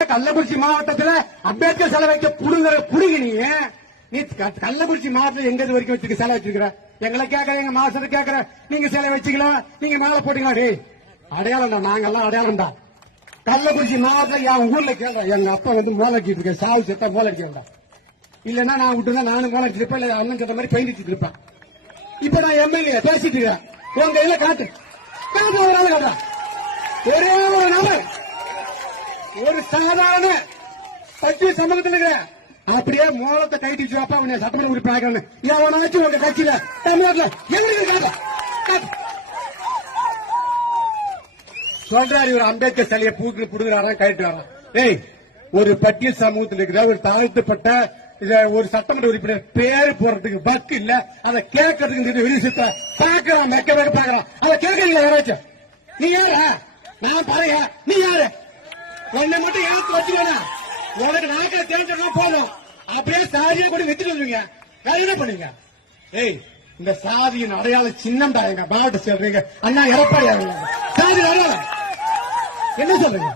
கள்ளக்குறிச்சி மாவட்டத்துல அம்பேத்கர் சிலை வைக்க புடுங்கி நீ கள்ளக்குறிச்சி மாவட்டத்தில் எங்க வரைக்கும் வச்சிருக்க சிலை வச்சிருக்கிற எங்களை கேட்கற எங்க மாசத்தை கேட்கற நீங்க சிலை வச்சுக்கலாம் நீங்க மேல போட்டீங்களா டே அடையாளம் தான் நாங்கெல்லாம் அடையாளம் தான் கள்ளக்குறிச்சி மாவட்டத்தில் என் ஊர்ல கேள்ற எங்க அப்பா மோலடிச்சிட்டு இருக்கேன் சாவு செத்த மோலடிக்கிறா இல்லன்னா நான் விட்டுருந்தா நானும் மோலடிச்சு இருப்பேன் இல்ல அண்ணன் சொன்ன மாதிரி பெயிண்ட் இருப்பேன் இப்ப நான் எம்எல்ஏ பேசிட்டு இருக்கேன் உங்க கையில காட்டு ஒரு ஆள் காட்டுறேன் ஒரே ஒரு நபர் ஒரு சாதாரண பட்டி சமூகத்தில் இருக்கிற அப்படியே மோளத்தை கைட்டு அப்பா அவனை சட்டமன்ற உறுப்பினர் எவனாச்சும் உங்க கட்சியில தமிழ்நாட்டில் எங்களுக்கு சொல்றாரு இவர் அம்பேத்கர் சிலையை பூக்கு புடுங்குறாரா கைட்டு வரான் ஏய் ஒரு பட்டியல் சமூகத்தில் இருக்கிற ஒரு தாழ்த்தப்பட்ட ஒரு சட்டமன்ற உறுப்பினர் பேரு போறதுக்கு பக்கு இல்ல அதை கேட்கறதுக்கு விரிசத்தை பாக்குறான் மெக்க பாக்குறான் அதை கேட்கறீங்க யாராச்சும் நீ யார நான் பாருங்க நீ யாரு உன்னை மட்டும் ஏத்து வச்சுக்கோனா உனக்கு நாய்க்கா தேர்ந்தா போதும் அப்படியே சாதியை கூட வித்துட்டு வந்துருங்க என்ன பண்ணுங்க ஏய் இந்த சாதியின் அடையாள சின்னம் தான் எங்க மாவட்ட சொல்றீங்க அண்ணா எடப்பாடி சாதி அடையாளம் என்ன சொல்றீங்க